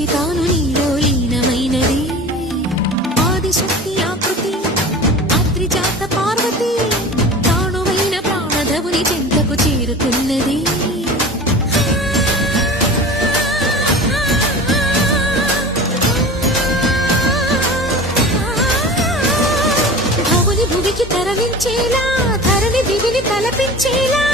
నుంచి తాను నీలో లీనమైనది ఆదిశక్తి ఆకృతి అత్రిజాత పార్వతి తానువైన ప్రాణధవుని చెంతకు చేరుతున్నది భువికి తరలించేలా ధరణి దివిని తలపించేలా